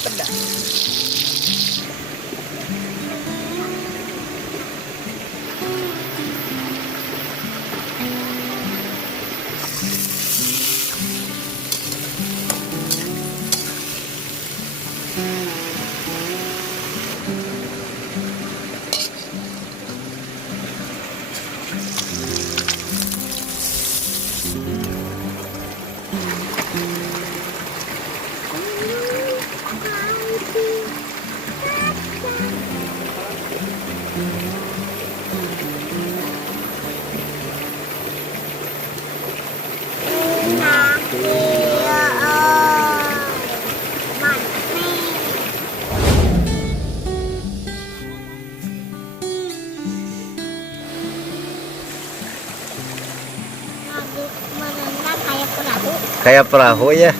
pedas. Kayak perahu ya.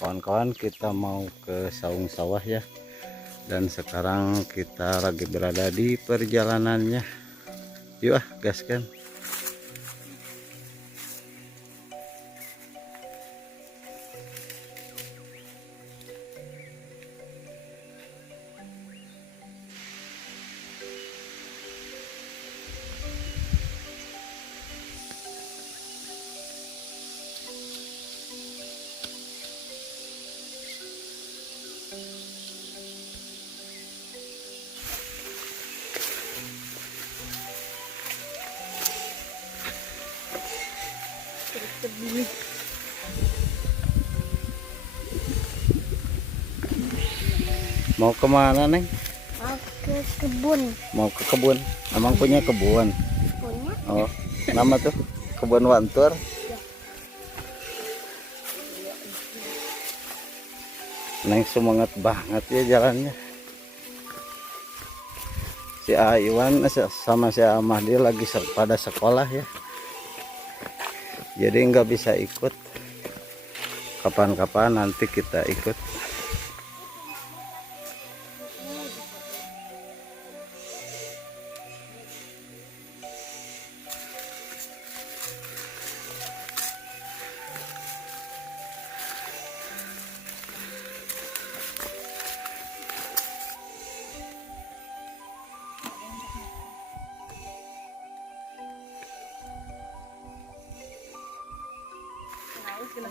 Kawan-kawan, kita mau ke saung sawah ya. Dan sekarang kita lagi berada di perjalanannya. Yuk gaskan. Mau kemana Neng? Mau ke kebun. Mau ke kebun. Emang punya kebun? Punya? Oh, nama tuh kebun Wantur. Neng semangat banget ya jalannya. Si Aiwan sama si Mahdi lagi pada sekolah ya. Jadi nggak bisa ikut. Kapan-kapan nanti kita ikut.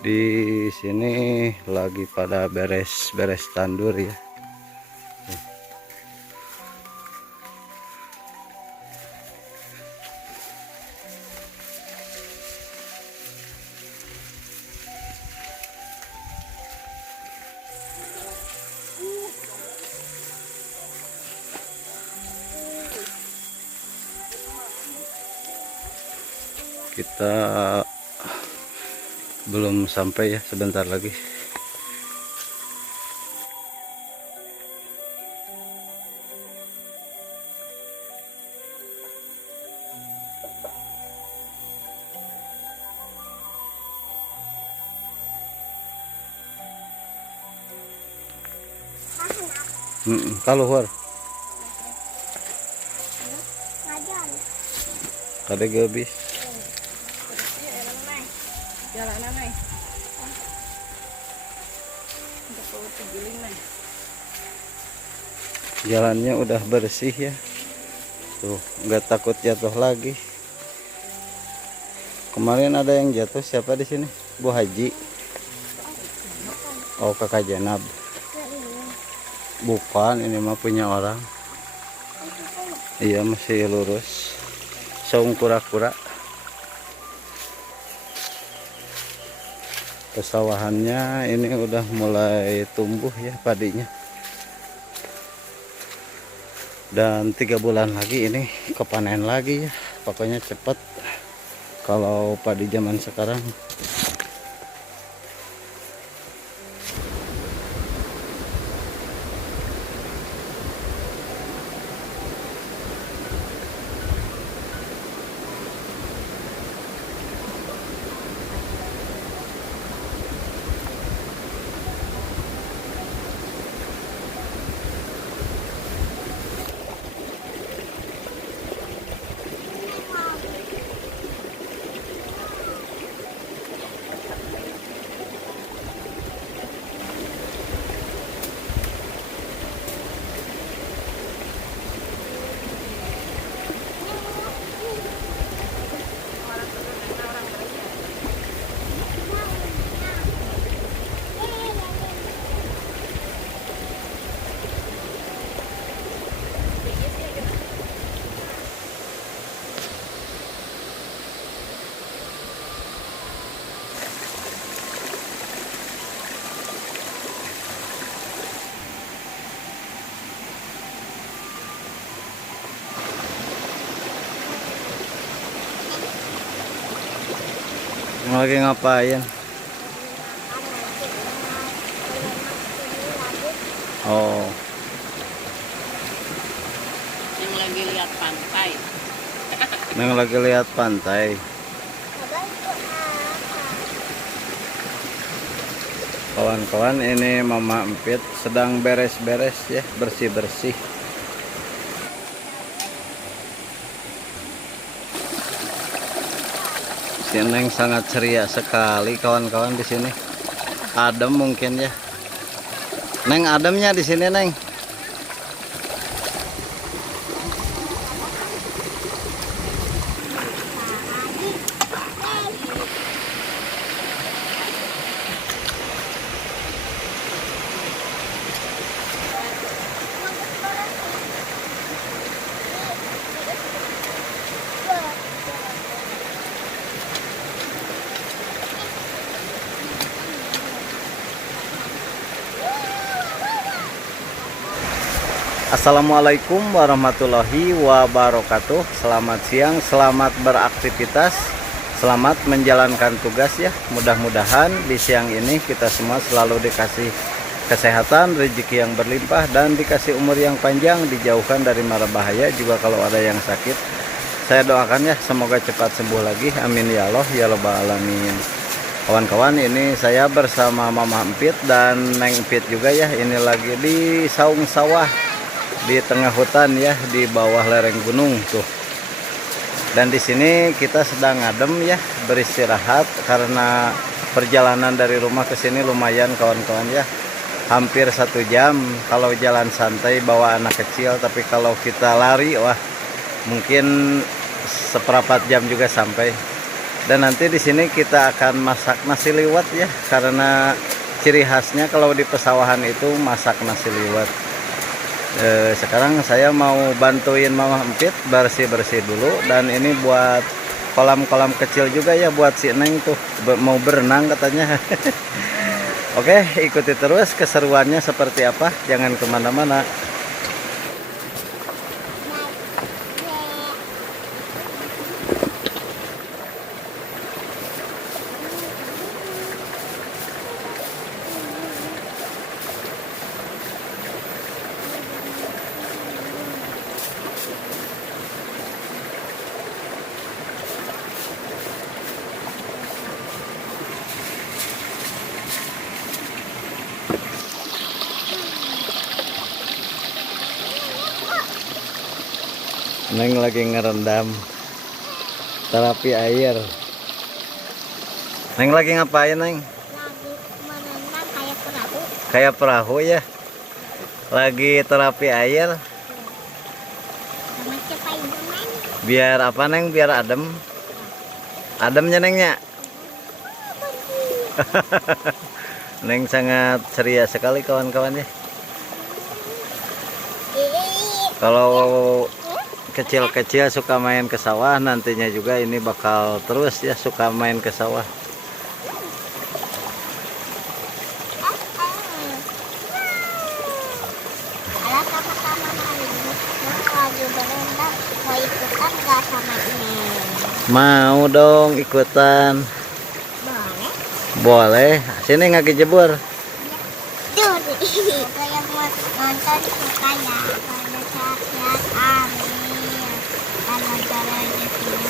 Di sini lagi pada beres-beres tandur ya. Kita belum sampai ya, sebentar lagi. Kaluhur kada gebis jalannya udah bersih ya tuh, nggak takut jatuh lagi. Kemarin ada yang jatuh, siapa di sini? Bu Haji. Oh, kakak Janab. Bukan, ini mah punya orang. Iya, masih lurus. Saung kura-kura. Pesawahannya ini udah mulai tumbuh ya padinya. Dan 3 bulan lagi ini kepanen lagi ya. Pokoknya cepet kalau padi zaman sekarang. Lagi ngapain? Oh, Yang lagi lihat pantai. Neng lagi lihat pantai. Kawan-kawan, ini Mama Empit sedang beres-beres ya, bersih-bersih. Si Neng sangat ceria sekali kawan-kawan di sini. Adem mungkin ya. Neng, ademnya di sini, Neng. Assalamualaikum warahmatullahi wabarakatuh. Selamat siang, selamat beraktivitas, selamat menjalankan tugas ya. Mudah-mudahan di siang ini kita semua selalu dikasih kesehatan, rezeki yang berlimpah, dan dikasih umur yang panjang, dijauhkan dari mara bahaya. Juga kalau ada yang sakit, saya doakan ya semoga cepat sembuh lagi, amin ya Allah ya rabbal alamin. Kawan-kawan, ini saya bersama Mama Empit dan Neng Empit juga ya. Ini lagi di saung sawah di tengah hutan ya, di bawah lereng gunung tuh. Dan di sini kita sedang adem ya, beristirahat karena perjalanan dari rumah ke sini lumayan kawan-kawan ya, hampir 1 jam kalau jalan santai bawa anak kecil. Tapi kalau kita lari, wah mungkin seperempat jam juga sampai. Dan nanti di sini kita akan masak nasi liwet ya, karena ciri khasnya kalau di pesawahan itu masak nasi liwet. Sekarang saya mau bantuin Mama Empit bersih-bersih dulu, dan ini buat kolam-kolam kecil juga ya buat si Neng tuh, mau berenang katanya. Oke, ikuti terus keseruannya seperti apa, jangan kemana-mana. Neng lagi ngerendam terapi air. Neng lagi ngapain, Neng? Lagi menendang kayak perahu. Kayak perahu ya. Lagi terapi air. Sama Spiderman. Biar apa, Neng? Biar adem. Ademnya, Nengnya. Neng sangat ceria sekali kawan-kawan ya. Kalau kecil-kecil suka main ke sawah, nantinya juga ini bakal terus ya suka main ke sawah. Kalau sama-sama hari ini lagi berendam, mau ikutan gak sama ini? Mau dong ikutan. Boleh? Boleh. Sini nggak kejebur. Tuh, suka yang mau nonton suka ya. Pada saat amin. Kalau jalannya sini.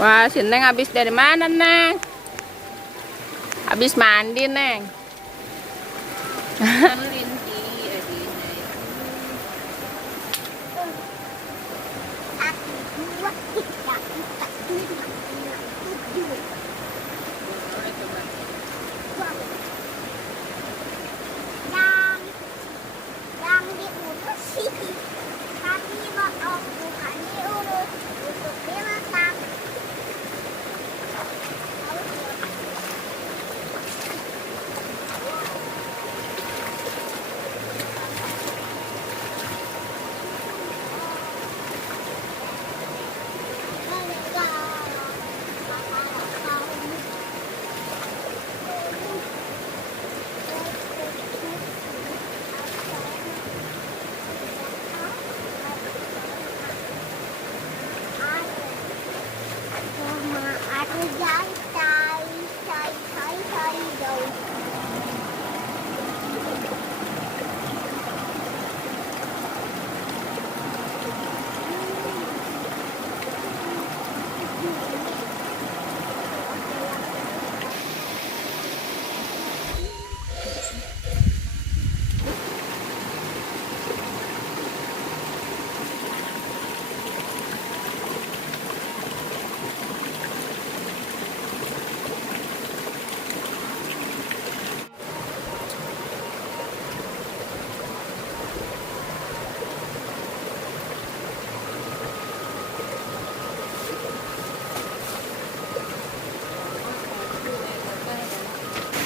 Wah, si Neng habis dari mana, Neng? Habis mandi, Neng. Satu, dua, tiga, empat, lima, enam, tujuh. Yang diurus sih. Tapi bukan diurus. Untuk binatang.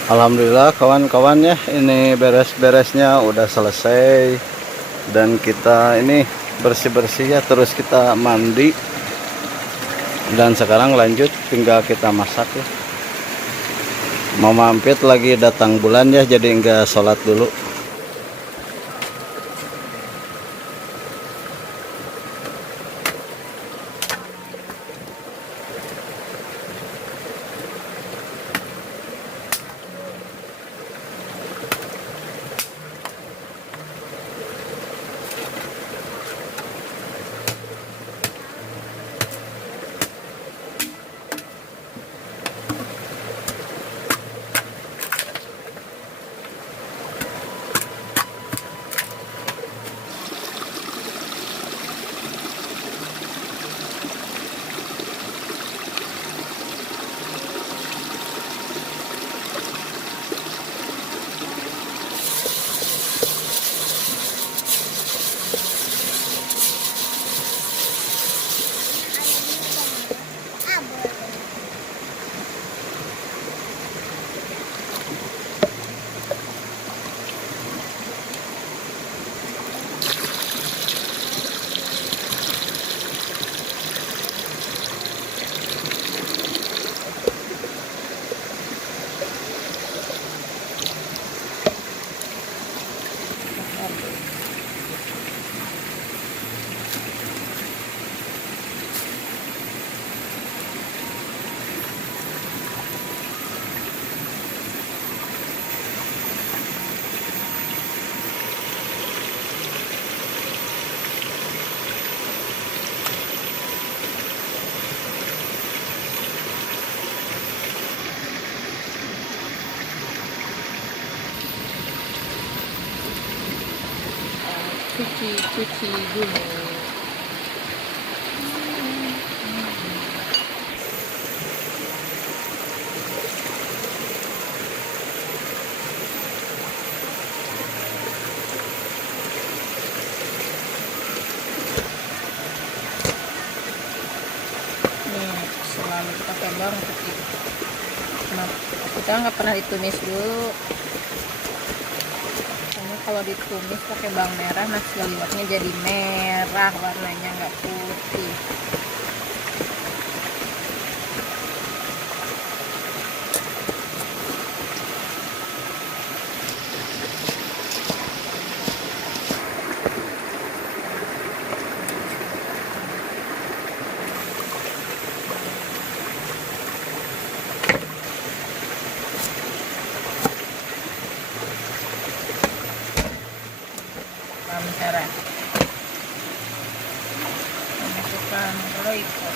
Alhamdulillah kawan-kawan ya, ini beres-beresnya udah selesai dan kita ini bersih-bersih ya, terus kita mandi dan sekarang lanjut tinggal kita masak ya. Mau mampir lagi datang bulan ya, jadi enggak sholat dulu. Cuci dulu. Nih, selalu kita pakai bawang putih. Kita nggak pernah ditumis dulu. Karena kalau ditumis pakai bawang merah, nasi liwetnya jadi merah, warnanya nggak putih. Cara masukkan roiko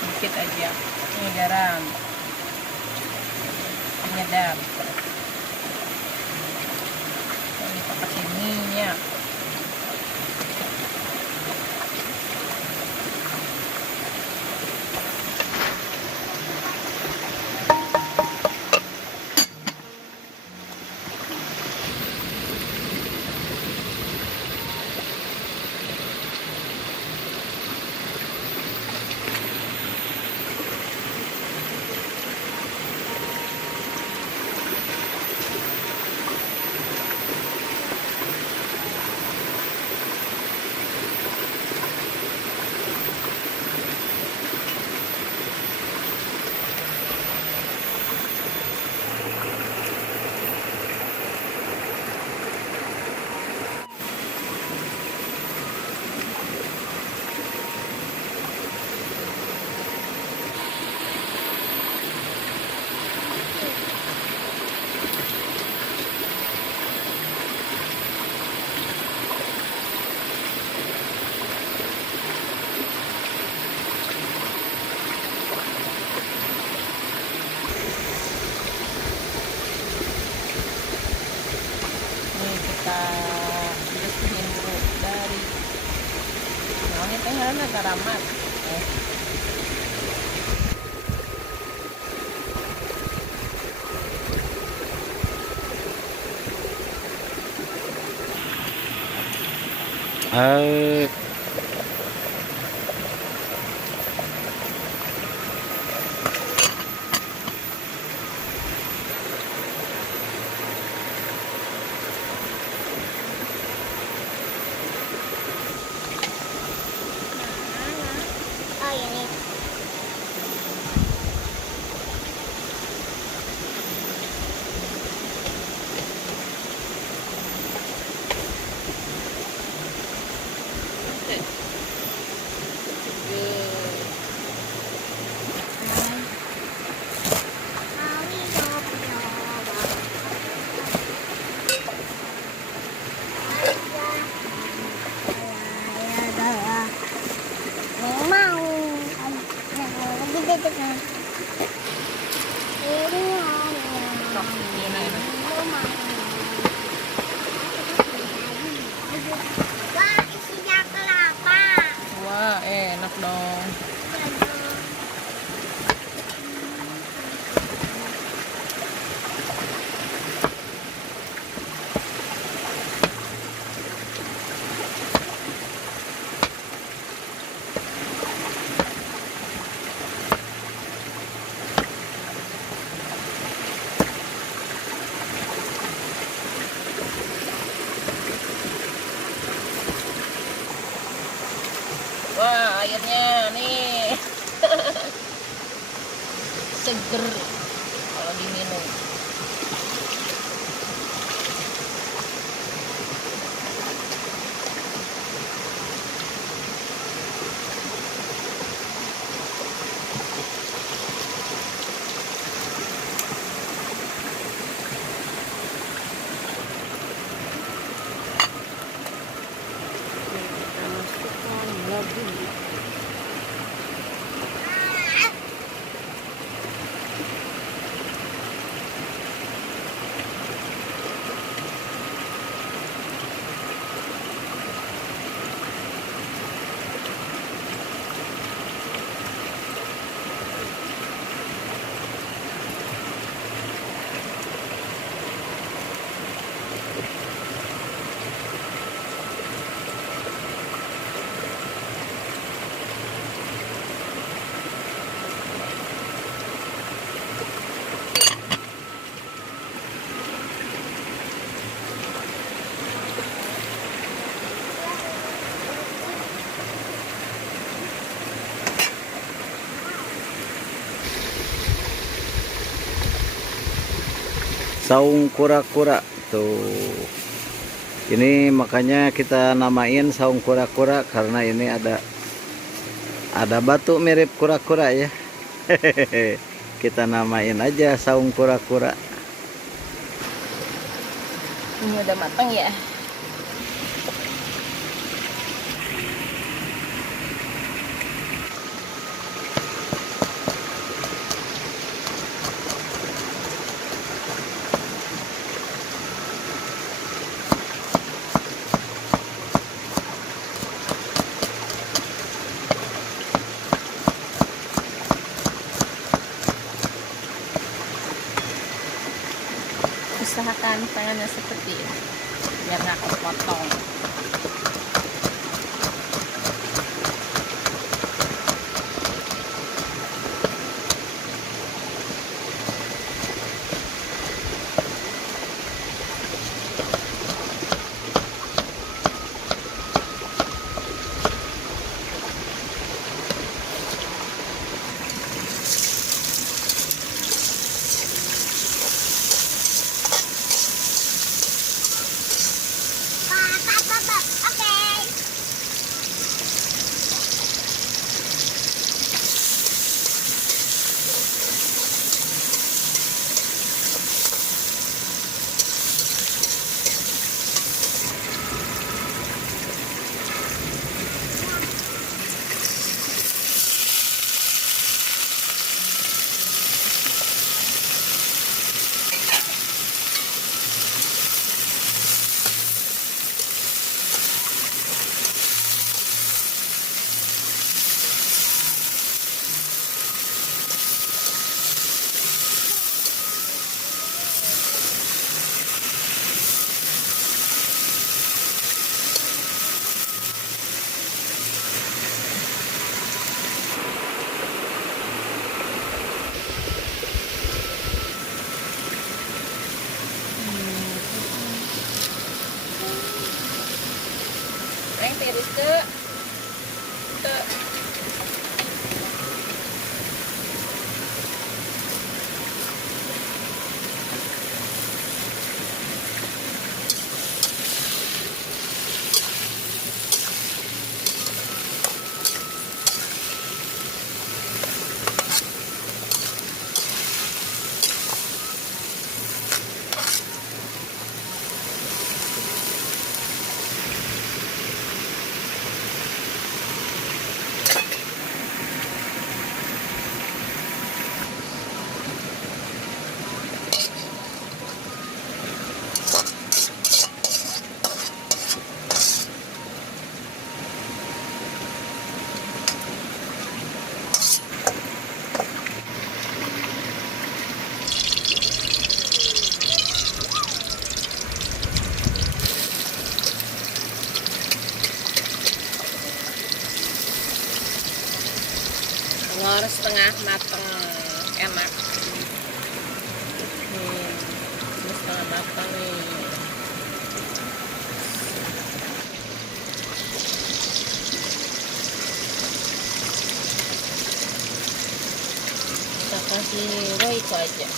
sedikit aja, ini garam penyedap, ini pakai minyak, kita bersihin dulu dari ini tengahnya garamat. Eh, Oh ini. Wah, isinya kelapa. Wah, enak dong. Wah, airnya nih seger kalau diminum. saung kura-kura tuh. Ini makanya kita namain saung kura-kura karena ini ada batu mirip kura-kura ya. Kita namain aja saung kura-kura. Ini udah matang ya. Usahakan tangannya seperti ini biar nggak kepotong. Neng tiris ke. Telur setengah mateng enak. Ini setengah matang nih. Kita kasih roiko aja.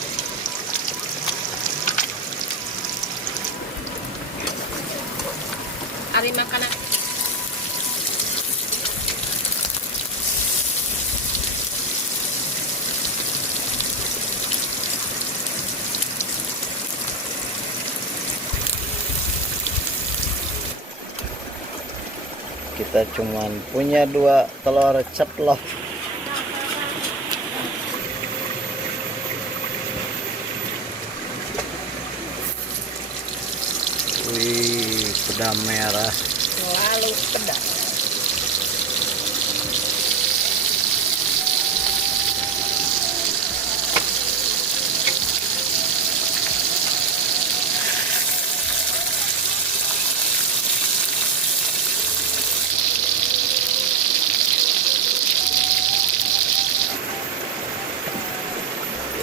Ari makanan. Kita cuman punya 2 telur ceplok. Wih, sudah merah. Lalu pedas.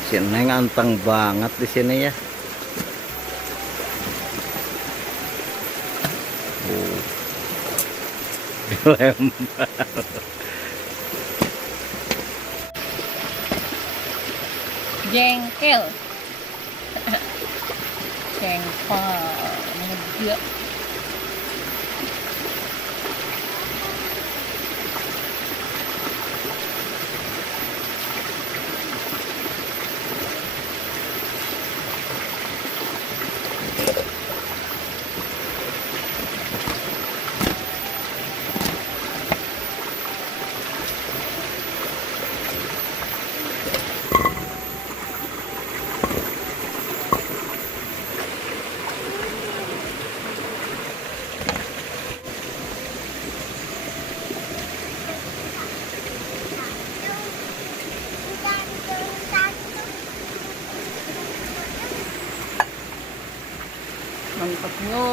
Si Neng anteng banget di sini ya. Dilempar. Jengkel. cengkol ngejek. Mantapnya.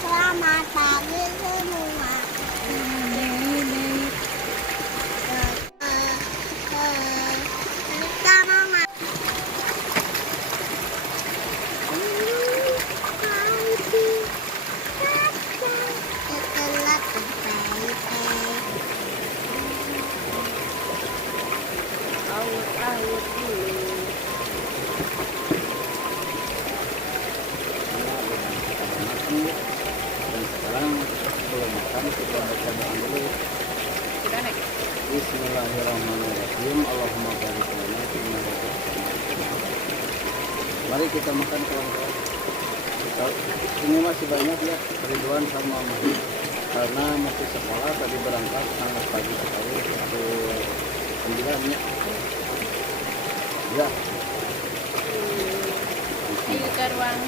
Selamat pagi semua. Kita mama. Setelah Awet-awet dulu. Dan sekarang sebelum makan kita baca doa dulu. Sudah naik. Bismillahirrahmanirrahim. Allahumma barik lana fima razaqtana. Mari kita makan kawan-kawan. Ini masih banyak ya Ridwan sama Mahdi karena masih sekolah tadi berangkat sangat pagi sekali pukul 9 ya. Ya. Ayo ke ruang.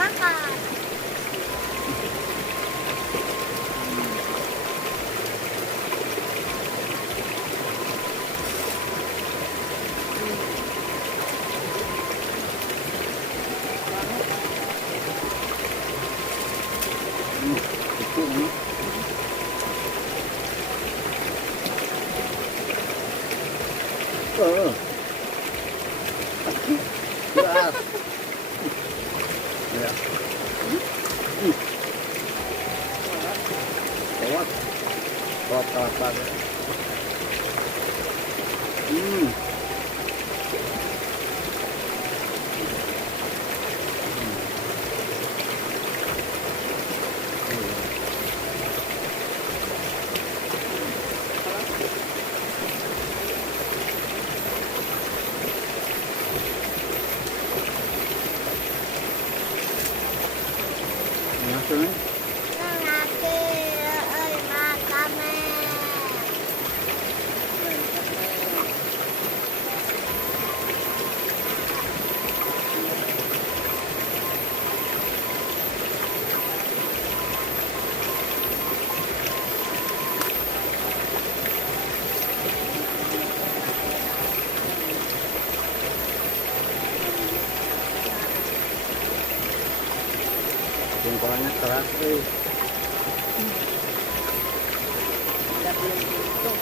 makan. Itu ini. Oh. Berat. Ya. Lewat. Lewat kelapa. Maksudnya? Lagi makan. Jengkolnya keras tuh. Udah belum tutup.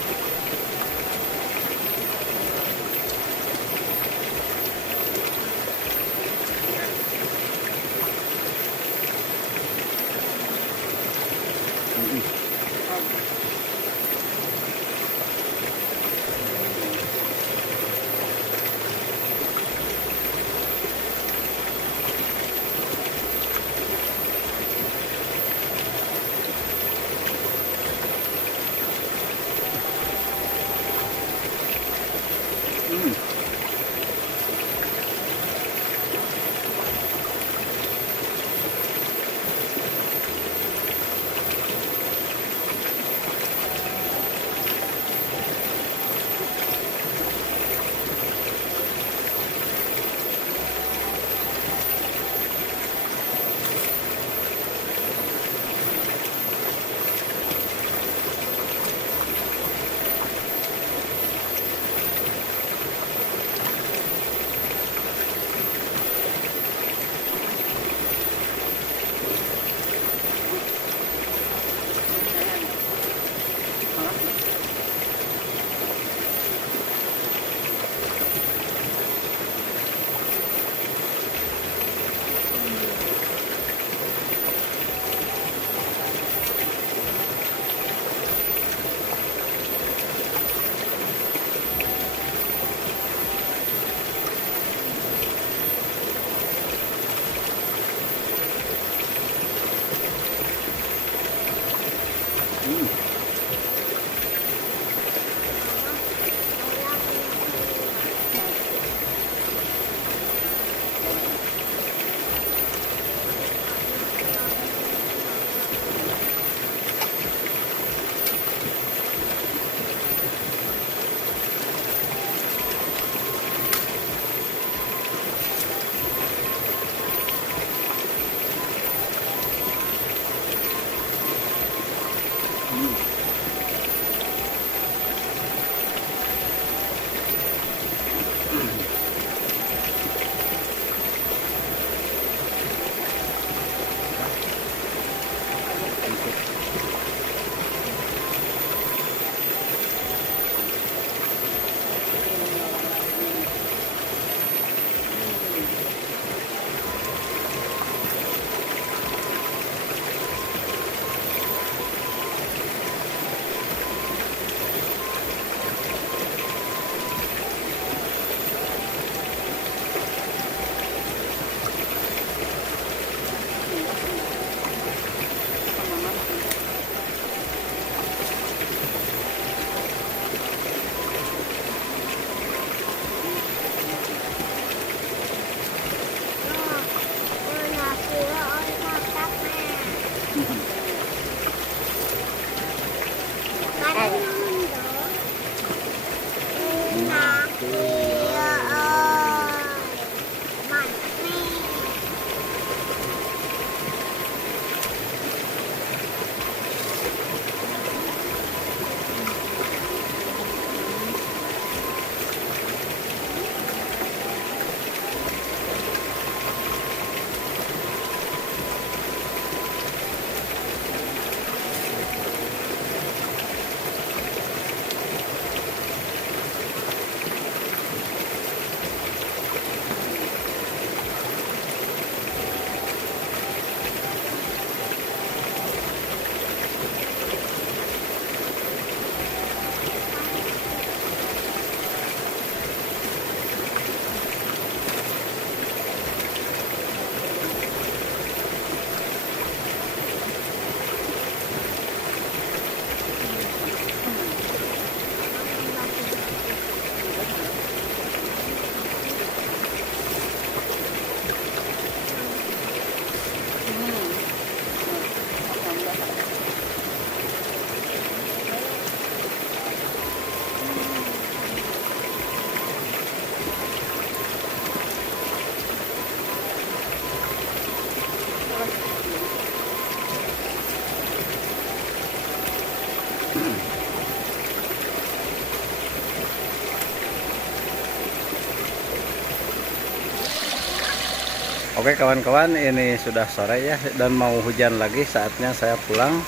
Oke kawan-kawan, ini sudah sore ya dan mau hujan lagi, saatnya saya pulang.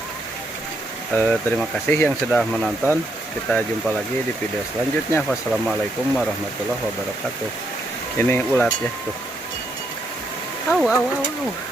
Terima kasih yang sudah menonton. Kita jumpa lagi di video selanjutnya. Wassalamualaikum warahmatullahi wabarakatuh. Ini ulat ya tuh. Au au au au.